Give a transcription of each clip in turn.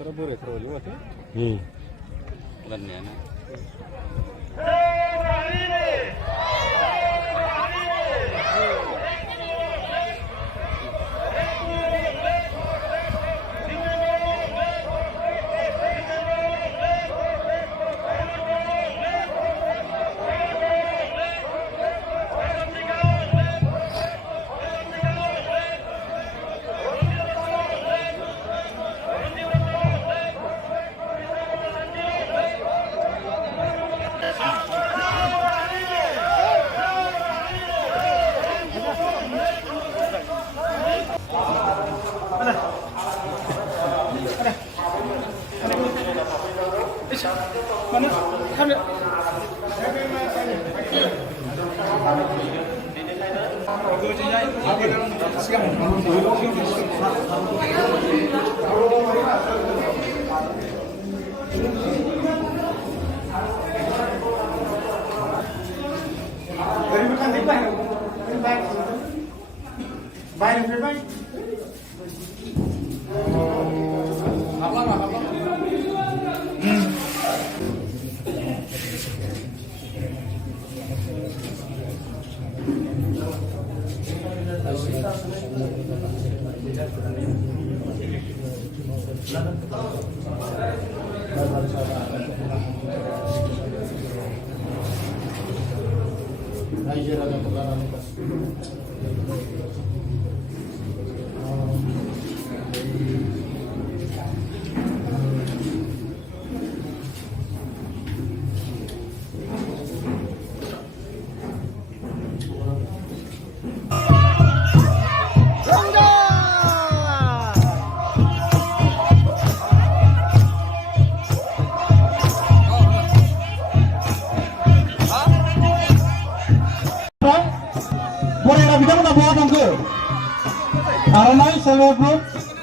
बोथोरा बोरायथारबायलै माथो राननायानो Aranai Selwa Group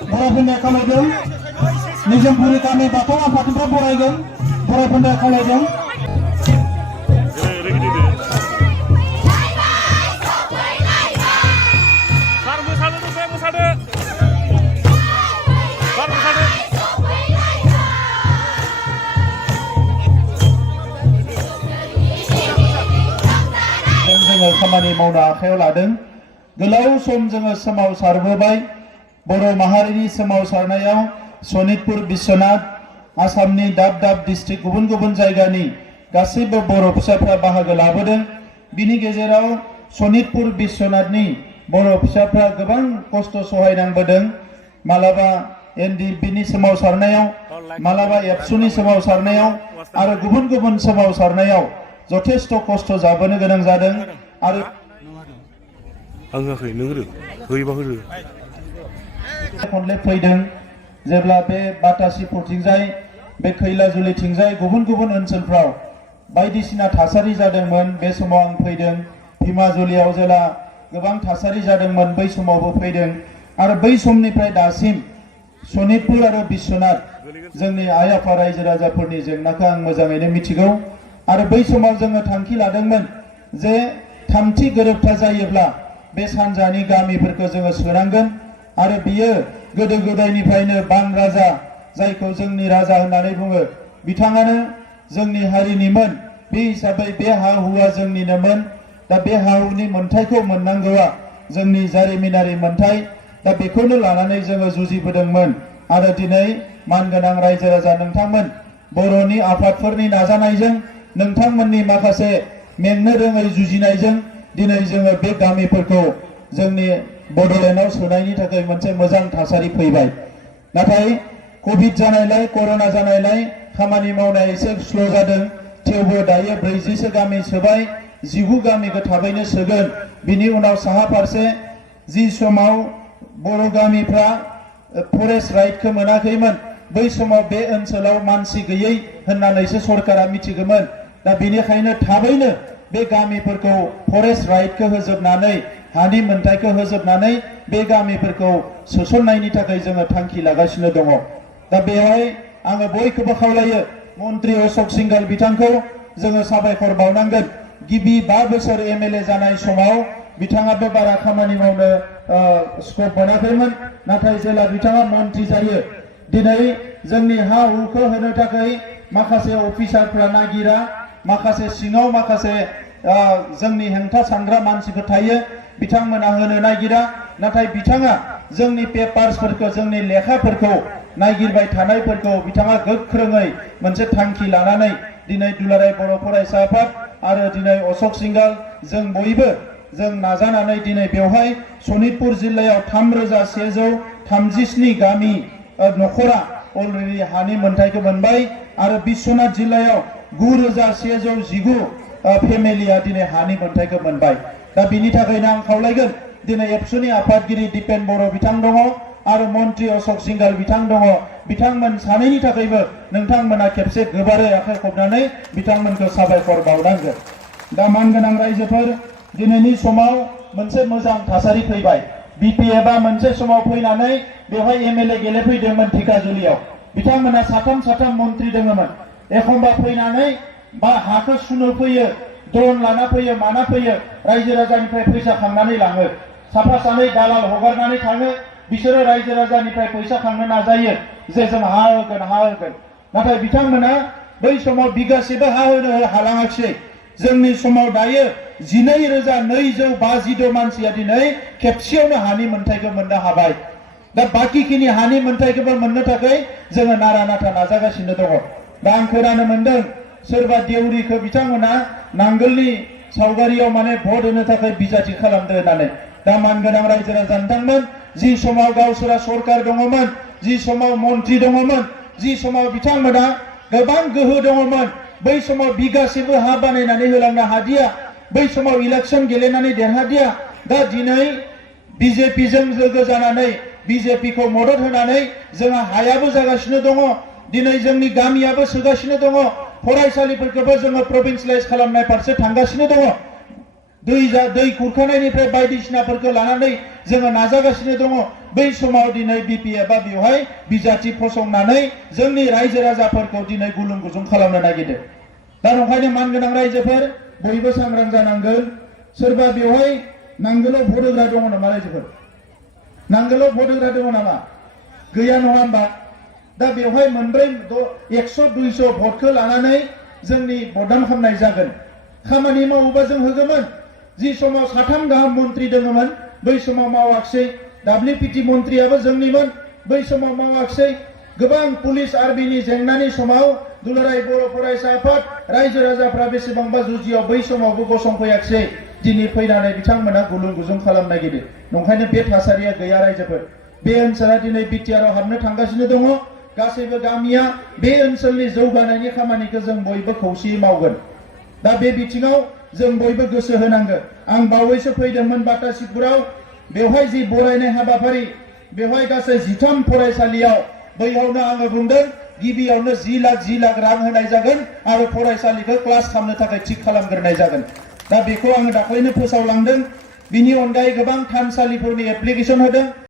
Borapenda Kalaideng Nijampuri kami Bapak Fatimah Boraigen Borapenda Kalaideng जोङो खामानि मावनो आखायाव लादों गोलाव सम जोङो सोमावसारबोबाय बर' माहारिनि सोमावसारनायाव सनितपुर बिश्वनाथ आसामनि दाब दाब डिस्ट्रिक्ट गुबुन गुबुन जायगानि गासैबो बर' फिसाफ्रा बाहागो लाबोदों बिनि गेजेराव सनितपुर बिश्वनाथनि बर' फिसाफ्रा गोबां खस्थ' सहायनांबोदों मालाबा एनडिएफबिनि सोमावसारनायाव मालाबा एबसुनि सोमावसारनायाव आरो गुबुन गुबुन सोमावसारनायाव जथेस्थ' खस्थ' जाबोनो गोनां जादों आरो आं होआखै नों होदो होयोबा होदो खनले फैदों जेब्ला बे बाटासिपुरथिंजाय बे खैलाजुलिथिंजाय गुबुन गुबुन ओनसोलफ्राव बायदिसिना थासारि जादोंमोन बे समाव आं फैदों धिमाजुलियाव जेला गोबां थासारि जादोंमोन बै समावबो फैदों आरो बै समनिफ्राय दासिम सनितपुर आरो बिश्वनाथ जोंनि आइ आफा रायजो राजाफोरनि जेंनाखौ आं मोजाङैनो मिथिगौ आरो बै समाव जोङो थांखि लादोंमोन जे थामथि गोरोबथा जायोब्ला बे सानजानि गामिफोरखौ जोङो सोनांगोन आरो बियो गोदो गोदायनिफ्रायनो बां राजा जायखौ जोंनि राजा होननानै बुङो बिथाङानो जोंनि हारिनिमोन बे हिसाबै बे हा हुआ जोंनिनोमोन दा बे हा हुनि मोनथायखौ मोननांगौआ जोंनि जारिमिनारि मोनथाय दा बेखौनो लानानै जोङो जुजिबोदोंमोन आरो दिनै मानगोनां रायजो राजा नोंथांमोन बर'नि आफादफोरनि नाजानायजों नोंथांमोननि माखासे मेंनो रोङै जुजिनायजों दिनै जोङो बे गामिफोरखौ जोंनि बड'लेण्डआव सोनायनि थाखाय मोनसे मोजां थासारि फैबाय नाथाय कोभिड जानायलाय कर'ना जानायलाय खामानि मावनाया एसे स्ल' जादों थेवबो दायो 40सो गामि सोबाय 19 गामिखौ थाबैनो सोगोन बिनि उनाव साहा फारसे जि समाव बर' गामिफ्रा फरेस्ट राइटखौ मोनाखैमोन बै समाव बे ओनसोलाव मानसि गैयै होननानैसो सरकारा मिथिगौमोन दा बेनिखायनो थाबैनो बे गामिफोरखौ फरेस्ट राइटखौ होजोबनानै हानि मोनथायखौ होजोबनानै बे गामिफोरखौ सोसननायनि थाखाय जोङो थांखि लागासिनो दङ दा बेवहाय आङो बयखौबो खावलायो मन्त्रि अशोक सिंघाल बिथांखौ जोङो साबायखर बावनांगोन गिबि 5 बोसोर एमएलए जानाय समाव बिथाङाबो बारा खामानि मावनो स्कोप मोनाखैमोन नाथाय जेला बिथाङा मन्त्रि जायो दिनै जोंनि हा हुखौ होनो थाखाय माखासे अफिसारफ्रा नागिरा, माखासे सिङाव माखासे जोंनि हेंथा सानग्रा मानसिफोर थायो, बिथांमोना होनो नागिरा। नाथाय बिथाङा जोंनि पेपार्सफोरखौ, जोंनि लेखाफोरखौ नागिरबाय थानायफोरखौ बिथाङा गोख्रोङै मोनसे थांखि लानानै दिनै दुलाराय बर' फरायसा आफाद आरो दिनै अशोक सिंगाल जों बयबो जों नाजानानै दिनै बेवहाय सनितपुर जिल्लायाव 3137 गामि नखरा अलरेडि हानि मोन्थाइखौ मोनबाय आरो बिश्वनाथ जिल्लायाव 9119 फेमिलिया दिनै हानि मोन्थाइखौ मोनबाय। दा बिनि थाखायनो आं खावलायगोन, दिनै एबसुनि आफादगिरि दिपेन बर' बिथां दङ आरो मन्त्रि अशोक सिंगाल बिथां दङ। बिथांमोन सानैनि थाखायबो नोंथांमोना खेबसे गोबारै आखाइ खबनानै बिथांमोनखौ साबायखर बावनांगोन। दा मानगोनां रायजोफोर, दिनैनि समाव मोनसे मोजां थासारि फैबाय। बिपिएफआ मोनसे समाव फैनानै बेवहाय एमएलए गेलेफैदोंमोन धिकाजुलियाव। बिथांमोना साथाम मन्त्रि दङमोन। एखमबा फैनानै बा हाखौ सुनो फैयो, ड्रन लाना फैयो, माना फैयो, रायजो राजानिफ्राय फैसा खांनानै लाङो। साफा सानै दालाल हगारनानै थाङो। बिसोरो रायजो राजानिफ्राय फैसा खांनो नाजायो जे जों हा होगोन। नाथाय बिथांमोना बै समाव बिगासेबो हा होनो हालाङाखिसै। जोंनि समाव दायो 12,252 मानसिया दिनै खेबसेयावनो हानि मोन्थाइखौ मोननो हाबाय। दा बाकिखिनि हानि मोन्थाइखौबो मोननो थाखाय जोङो नारा नाथा नाजागासिनो दङ। दा आं खोनानो मोनदों सोरबा देउरिखौ बिथांमोना नांगोलनि सावगारियाव माने भट होनो थाखाय बिजाथि खालामदो होननानै। दा मानगोनां रायजो राजा नोंथांमोन, जि समाव गावसोरा सरकार दङमोन, जि समाव मन्त्रि दङमोन, जि समाव बिथांमोना गोबां गोहो दङमोन, बै समाव बिगासेबो हा बानायनानै होलांनो हादिया, बै समाव इलेक्सन गेलेनानै देरहादिया। दा दिनै बिजेपिजों लोगो जानानै, बिजेपिखौ मदद होनानै जोंहा हायाबो जागासिनो दङ। दिनै जोंनि गामियाबो सोगासिनो दङ। फरायसालिफोरखौबो जोङो प्रभिन्सियेलाइज खालामनाय फारसे थांगासिनो दङ। दै खुरखानायनिफ्राय बायदिसिनाफोरखौ लानानै जोङो नाजागासिनो दङ। बै समाव दिनै बिपिएफआ बेवहाय बिजाथि फसंनानै जोंनि रायजो राजाफोरखौ दिनै गुलुं गुजुं खालामनो नागिरदों। दा ओंखायनो मानगोनां रायजोफोर, बयबो सांग्रां जानांगोन। सोरबा बेवहाय नांगोलाव भट होग्रा दङ नामा रायजोफोर? नांगोलाव भट होग्रा दङ नामा? गैया नङा होमबा? दा बेवहाय 100-200 भटखौ लानानै जोंनि भटदान खालामनाय जागोन। खामानि मावोबा जों होगोमोन। जि समाव 3 गाहाम मन्त्रि दङमोन, बै समाव मावाखिसै। WPT मन्त्रियाबो जोंनिमोन, बै समाव मावाखिसै। गोबां पुलिस आर्मिनि जेंनानि समाव दुलाराय बर' फरायसा आफाद रायजो राजाफ्रा बेसेबांबा जुजियाव बै समावबो गसंफैयाखिसै। दिनै फैनानै बिथांमोना गुलुं गुजुं खालामनो नागिरदों। नंखायनो बे थासारिया गैया रायजोफोर। बे ओनसोला दिनै बिटिआरआव हाबनो थांगासिनो दङ। गासैबो गामिया बे ओनसोलनि जौगानायनि खामानिखौ जों बयबो खौसेयै मावगोन। दा बे बिथिङाव जों बयबो गोसो होनांगोन। आं बावैसो फैदोंमोन बाटासिपुराव, बेवहाय जि बरायनाय हाबाफारि, बेवहाय गासै 13 फरायसालियाव, बैयावनो आङो बुंदों गिबियावनो 10 लाख रां होनाय जागोन आरो फरायसालिखौ क्लास खालामनो थाखाय थिक खालामग्रोनाय जागोन। दा बेखौ आङो दाख्लैनो फोसावलांदों। बिनि अनगायै गोबां थानसालिफोरनि एप्लिकेसन होदों।